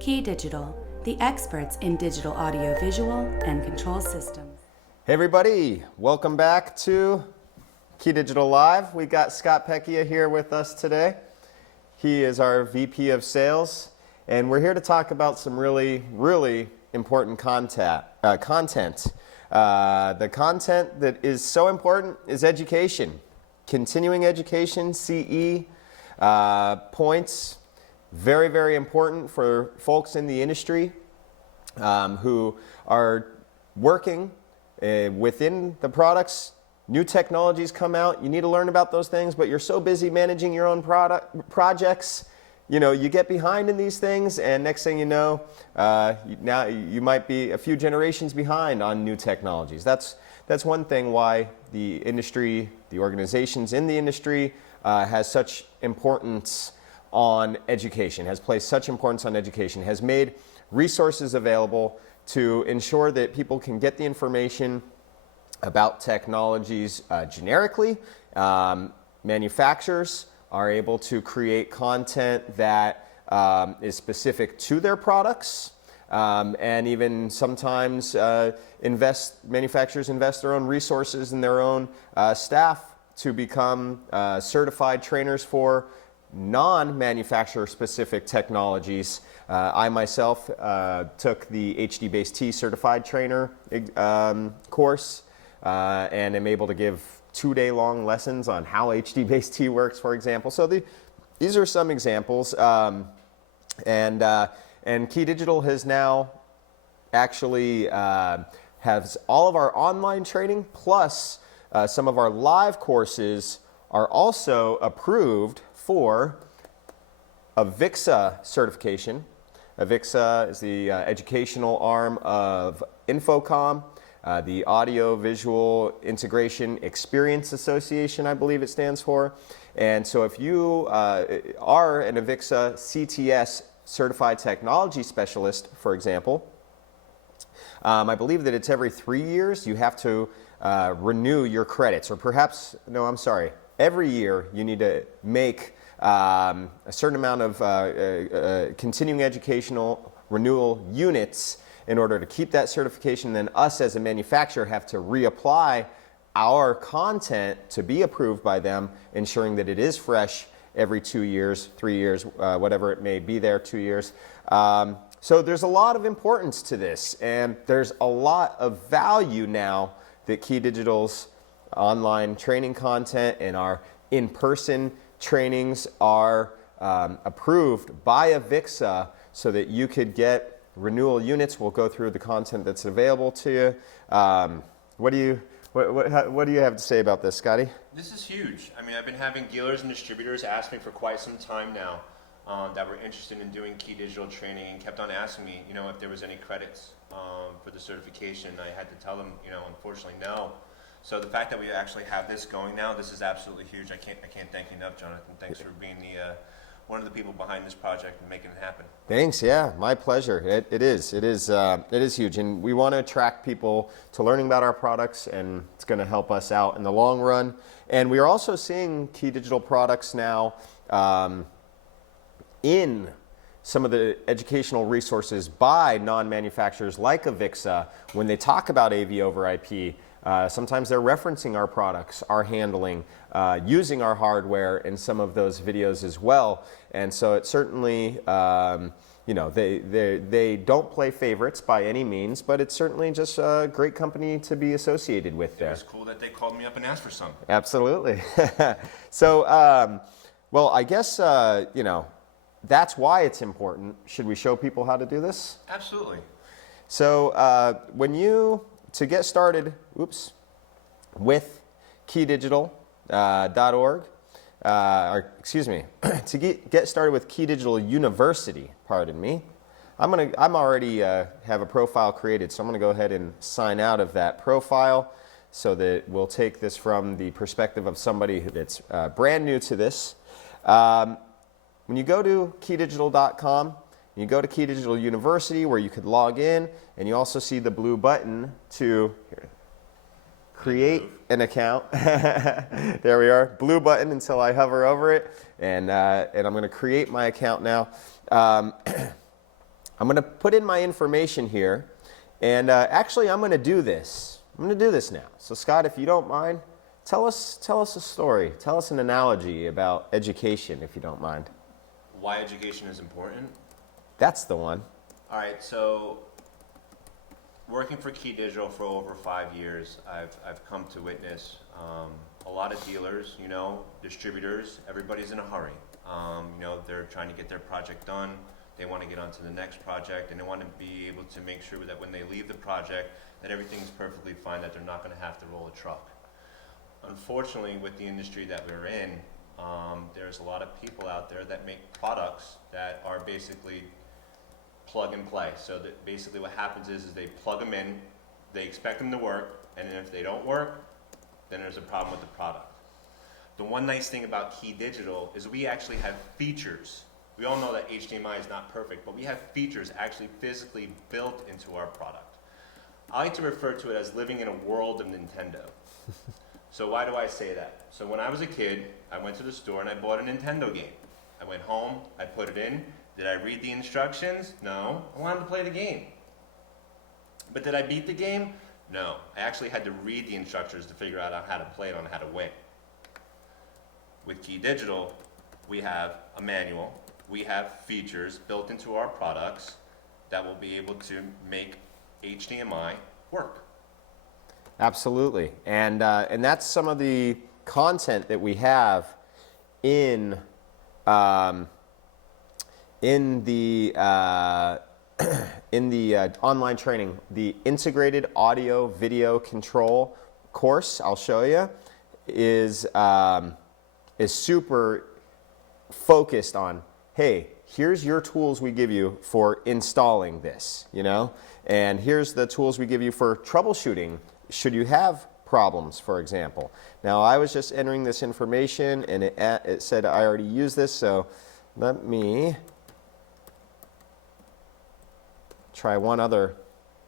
Key Digital, the experts in digital audio visual and control systems. Hey everybody, welcome back to Key Digital Live. We got Scott Pecchia here with us today. He is our VP of Sales, and we're here to talk about some really important content. The content that is so important is education. Continuing education, CE, points, very important for folks in the industry who are working within the products. New technologies come out, you need to learn about those things, but you're so busy managing your own projects, you know, you get behind in these things, and next thing you know, now you might be a few generations behind on new technologies. That's one thing why the industry, the organizations in the industry has such importance on education, has placed such importance on education, has made resources available to ensure that people can get the information about technologies generically. Manufacturers are able to create content that is specific to their products, and even sometimes manufacturers invest their own resources and their own staff to become certified trainers for non-manufacturer specific technologies. I myself took the HD-Base-T certified trainer course and am able to give 2-day-long lessons on how HD-Base-T works, for example. So these are some examples, and Key Digital has now actually has all of our online training plus some of our live courses are also approved for AVIXA certification. AVIXA is the educational arm of Infocom, the Audio Visual Integration Experience Association, I believe it stands for. And so if you are an AVIXA CTS certified technology specialist, for example, I believe that it's every 3 years you have to renew your credits, or perhaps, no, I'm sorry, every year you need to make a certain amount of continuing educational renewal units in order to keep that certification. Then us as a manufacturer have to reapply our content to be approved by them, ensuring that it is fresh every 2 years, 3 years, whatever it may be there, 2 years. So there's a lot of importance to this, and there's a lot of value now that Key Digital's online training content and our in-person trainings are approved by AVIXA so that you could get renewal units. We'll go through the content that's available to you. What do you have to say about this, Scotty? This is huge. I mean, I've been having dealers and distributors ask me for quite some time now that were interested in doing Key Digital training, and kept on asking me, you know, if there was any credits for the certification. I had to tell them, you know, unfortunately, no. So the fact that we actually have this going now, this is absolutely huge. I can't thank you enough, Jonathan. Thanks for being one of the people behind this project and making it happen. Thanks. Yeah, my pleasure. It is huge, and we want to attract people to learning about our products, and it's going to help us out in the long run. And we are also seeing Key Digital products now in some of the educational resources by non-manufacturers like AVIXA. When they talk about AV over IP, sometimes they're referencing our products, our handling, using our hardware in some of those videos as well. And so it certainly, you know, they don't play favorites by any means, but it's certainly just a great company to be associated with there. It's cool that they called me up and asked for some. Absolutely. So, well, I guess, you know, that's why it's important. Should we show people how to do this? Absolutely. So to get started, with keydigital.org, or excuse me, to get started with Key Digital University, pardon me, I'm already have a profile created, so I'm gonna go ahead and sign out of that profile so that we'll take this from the perspective of somebody that's brand new to this. When you go to keydigital.com, you go to Key Digital University where you could log in, and you also see the blue button to create an account. There we are, blue button until I hover over it, and I'm going to create my account now. I'm going to put in my information here, and actually I'm going to do this. I'm going to do this now. So Scott, if you don't mind, tell us a story. Tell us an analogy about education, if you don't mind. Why education is important? That's the one. All right, so working for Key Digital for over 5 years, I've come to witness a lot of dealers, distributors, everybody's in a hurry. They're trying to get their project done. They want to get on to the next project, and they want to be able to make sure that when they leave the project, that everything's perfectly fine, that they're not going to have to roll a truck. Unfortunately, with the industry that we're in, there's a lot of people out there that make products that are basically plug and play. So that basically what happens is they plug them in, they expect them to work, and then if they don't work, then there's a problem with the product. The one nice thing about Key Digital is we actually have features. We all know that HDMI is not perfect, but we have features actually physically built into our product. I like to refer to it as living in a world of Nintendo. So why do I say that? So when I was a kid, I went to the store and I bought a Nintendo game. I went home, I put it in. Did I read the instructions? No. I wanted to play the game. But did I beat the game? No. I actually had to read the instructions to figure out how to play it on how to win. With Key Digital, we have a manual. We have features built into our products that will be able to make HDMI work. Absolutely, and that's some of the content that we have in the online training, the integrated audio video control course. I'll show you is super focused on, hey, here's your tools we give you for installing this, and here's the tools we give you for troubleshooting should you have problems, for example. Now, I was just entering this information, and it said I already used this, so let me try one other,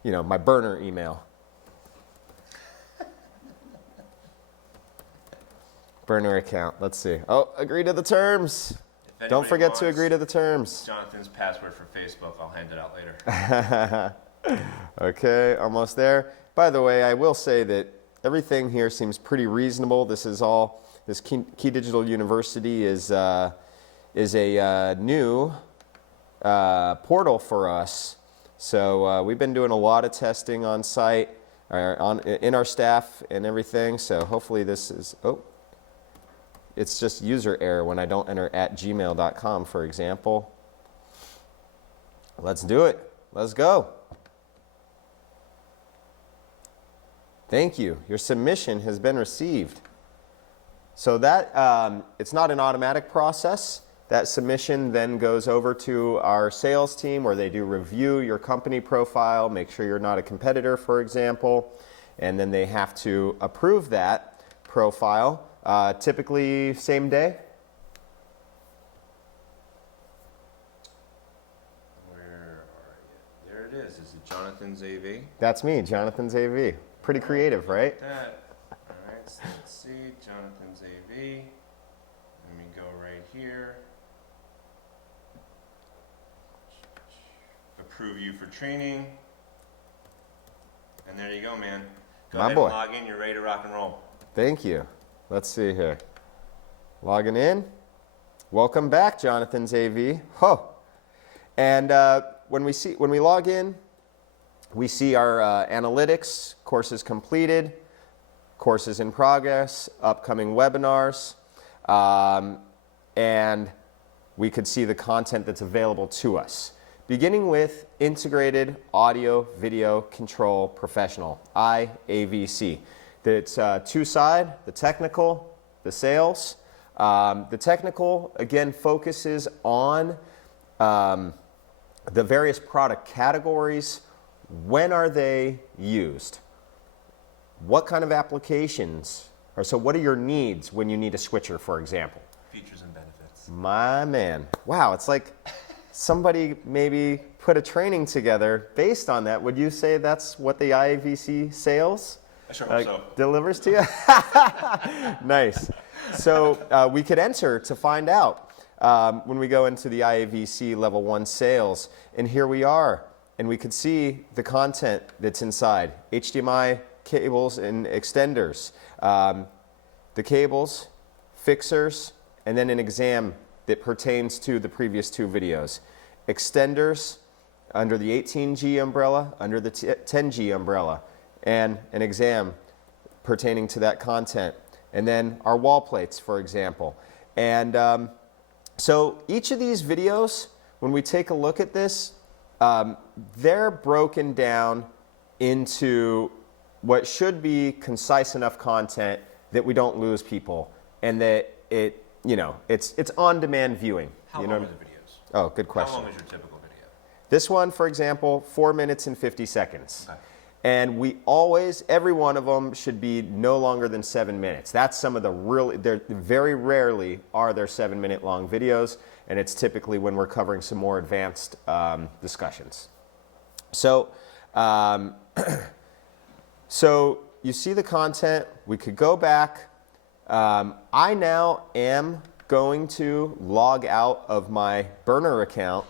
my burner email. Burner account, let's see. Oh, agree to the terms. Don't forget to agree to the terms. Jonathan's password for Facebook, I'll hand it out later. Okay, almost there. By the way, I will say that everything here seems pretty reasonable. This Key Digital University is a new portal for us. So we've been doing a lot of testing on site, in our staff and everything. So hopefully this is, it's just user error when I don't enter @gmail.com, for example. Let's do it. Let's go. Thank you. Your submission has been received. So that it's not an automatic process. That submission then goes over to our sales team where they do review your company profile, make sure you're not a competitor, for example, and then they have to approve that profile, typically same day. Where are you? There it is. Is it Jonathan AV? That's me, Jonathan AV. Pretty creative, right? All right, so let's see, Jonathan's AV. Let me go right here. Approve you for training. And there you go, man. Go My ahead boy. and log in, you're ready to rock and roll. Thank you. Let's see here. Logging in. Welcome back, Jonathan's AV. And when we log in, we see our analytics, courses completed, courses in progress, upcoming webinars, and we could see the content that's available to us. Beginning with Integrated Audio Video Control Professional, IAVC. It's two-side, the technical, the sales. The technical, again, focuses on the various product categories. When are they used? What kind of applications? So what are your needs when you need a switcher, for example? Features and benefits. My man. Wow, it's like somebody maybe put a training together based on that. Would you say that's what the IAVC sales I sure hope so. delivers to you? Nice. So we could enter to find out. when we go into the IAVC Level 1 sales, and here we are, and we could see the content that's inside. HDMI cables and extenders, the cables, fixers, and then an exam that pertains to the previous two videos. Extenders under the 18G umbrella, under the 10G umbrella, and an exam pertaining to that content. And then our wall plates, for example. And so each of these videos, when we take a look at this, they're broken down into what should be concise enough content that we don't lose people, and that it's on-demand viewing. How you long know? are the videos? Oh, good question. How long is your typical video? This one, for example, 4 minutes and 50 seconds. Okay. And we always, every one of them should be no longer than 7 minutes. That's some of the really, very rarely are there 7-minute long videos, and it's typically when we're covering some more advanced discussions. So, so you see the content. We could go back. I now am going to log out of my burner account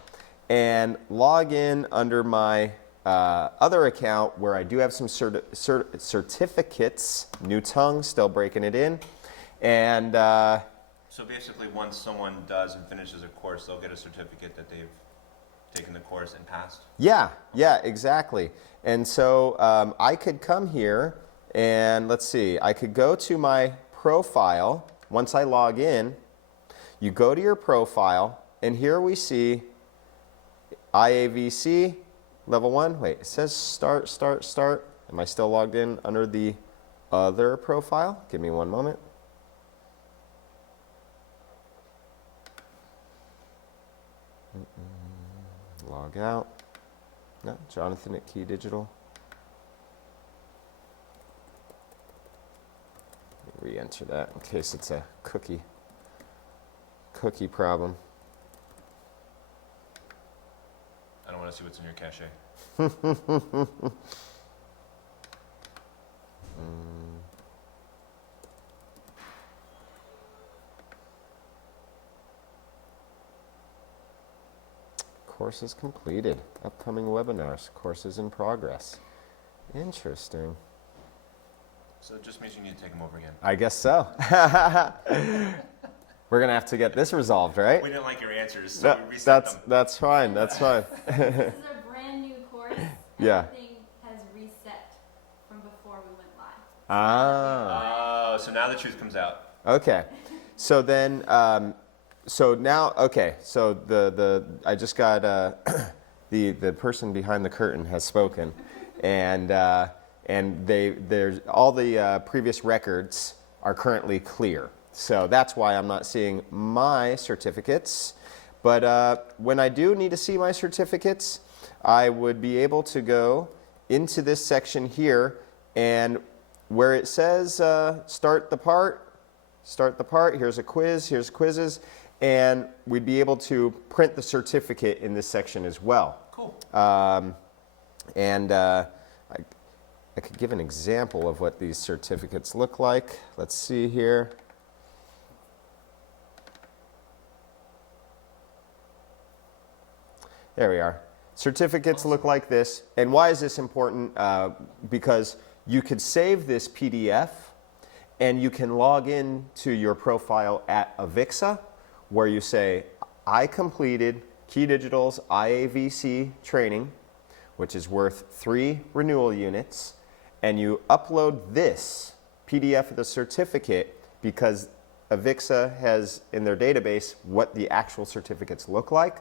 and log in under my other account where I do have some certificates, new tongue, still breaking it in. And So basically, once someone does and finishes a course, they'll get a certificate that they've taken the course and passed? yeah, exactly. And so I could come here and let's see, I could go to my profile. Once I log in, you go to your profile, and here we see IAVC Level 1. Wait, it says start. Am I still logged in under the other profile? Give me one moment. Log out. No, Jonathan at Key Digital. Re-enter that in case it's a cookie problem. I don't want to see what's in your cache. Courses completed. Upcoming webinars. Courses in progress. Interesting. So it just means you need to take them over again. I guess so. We're going to have to get this resolved, right? We didn't like your answers, so we reset them. That's fine. That's fine. This is a brand new course. Yeah. Everything has reset from before we went live. Ah. Oh, so now the truth comes out. Okay. So then, so now, okay. So I just got the person behind the curtain has spoken, and there's all the previous records are currently clear. So that's why I'm not seeing my certificates. But when I do need to see my certificates, I would be able to go into this section here, and where it says start the part, here's a quiz, here's quizzes, and we'd be able to print the certificate in this section as well. Cool. I could give an example of what these certificates look like. Let's see here. There we are. Certificates look like this. And why is this important? Because you could save this PDF and you can log in to your profile at Avixa, where you say, I completed Key Digital's IAVC training, which is worth 3 renewal units, and you upload this PDF of the certificate because Avixa has in their database what the actual certificates look like,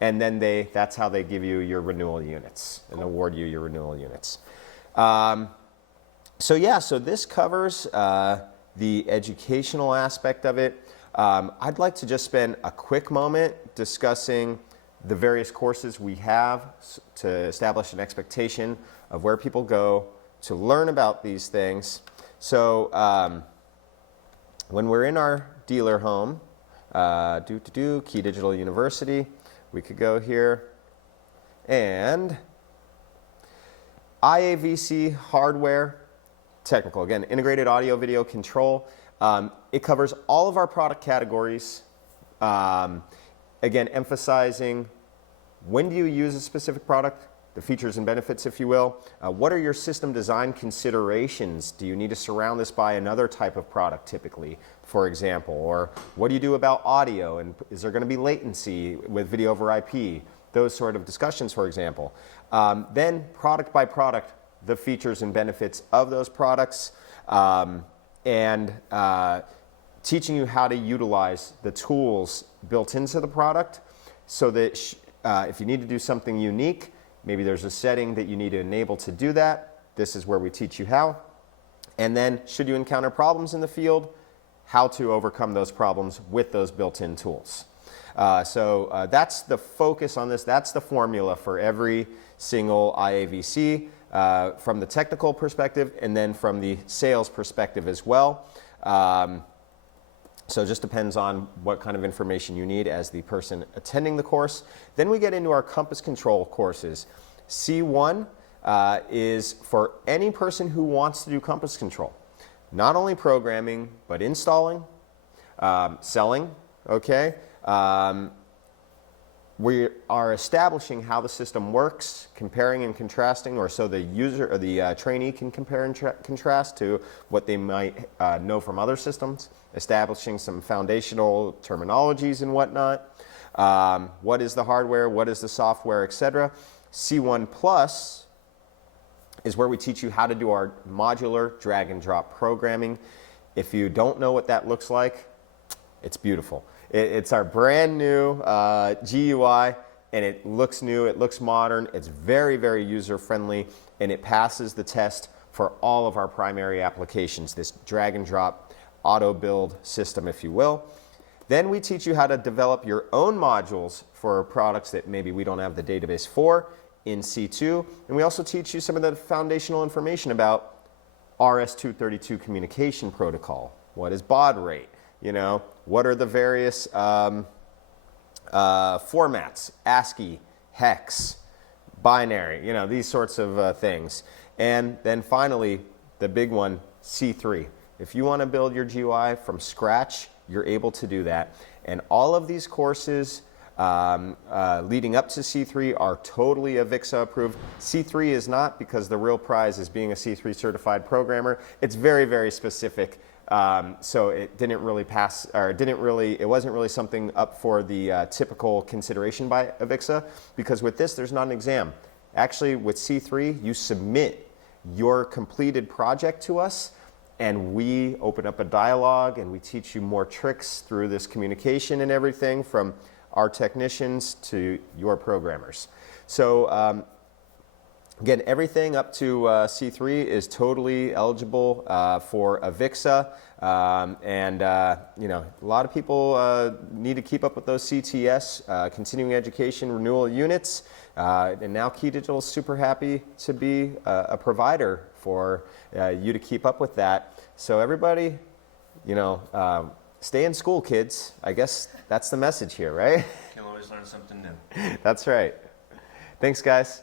and then that's how they give you your renewal units and award you your renewal units. So this covers the educational aspect of it. I'd like to just spend a quick moment discussing the various courses we have to establish an expectation of where people go to learn about these things. So when we're in our dealer home, Key Digital University, we could go here and IAVC hardware, technical, again, integrated audio video control. It covers all of our product categories Again, emphasizing when do you use a specific product, the features and benefits, if you will. What are your system design considerations? Do you need to surround this by another type of product typically, for example? Or what do you do about audio, and is there going to be latency with video over IP? Those sort of discussions, for example. Then product by product, the features and benefits of those products, and teaching you how to utilize the tools built into the product so that if you need to do something unique, maybe there's a setting that you need to enable to do that. This is where we teach you how. And then should you encounter problems in the field, how to overcome those problems with those built-in tools. So that's the focus on this. That's the formula for every single IAVC from the technical perspective and then from the sales perspective as well. So it just depends on what kind of information you need as the person attending the course. Then we get into our compass control courses. C1 is for any person who wants to do compass control. Not only programming, but installing, selling, okay? We are establishing how the system works, comparing and contrasting, or so the user or the trainee can compare and contrast to what they might know from other systems, establishing some foundational terminologies and whatnot. What is the hardware, what is the software, etc. C1 Plus is where we teach you how to do our modular drag and drop programming. If you don't know what that looks like, it's beautiful. It's our brand new GUI, and it looks new, it looks modern, it's very, very user-friendly, and it passes the test for all of our primary applications, this drag and drop auto build system, if you will. Then we teach you how to develop your own modules for products that maybe we don't have the database for in C2, and we also teach you some of the foundational information about RS-232 communication protocol. What is baud rate? You know, what are the various formats, ASCII, hex, binary, you know, these sorts of things. And then finally, the big one, C3. If you want to build your GUI from scratch, you're able to do that. And all of these courses leading up to C3 are totally Avixa approved. C3 is not, because the real prize is being a C3 certified programmer. It's very, very specific. So it didn't really pass, or it wasn't really something up for the typical consideration by Avixa, because with this, there's not an exam. Actually, with C3, you submit your completed project to us, and we open up a dialogue, and we teach you more tricks through this communication and everything from our technicians to your programmers. So again, everything up to C3 is totally eligible for Avixa, and you know, a lot of people need to keep up with those CTS, continuing education renewal units, and now Key Digital is super happy to be a provider for you to keep up with that. So everybody, you know, stay in school, kids. I guess that's the message here, right? You'll always learn something new. That's right. Thanks, guys.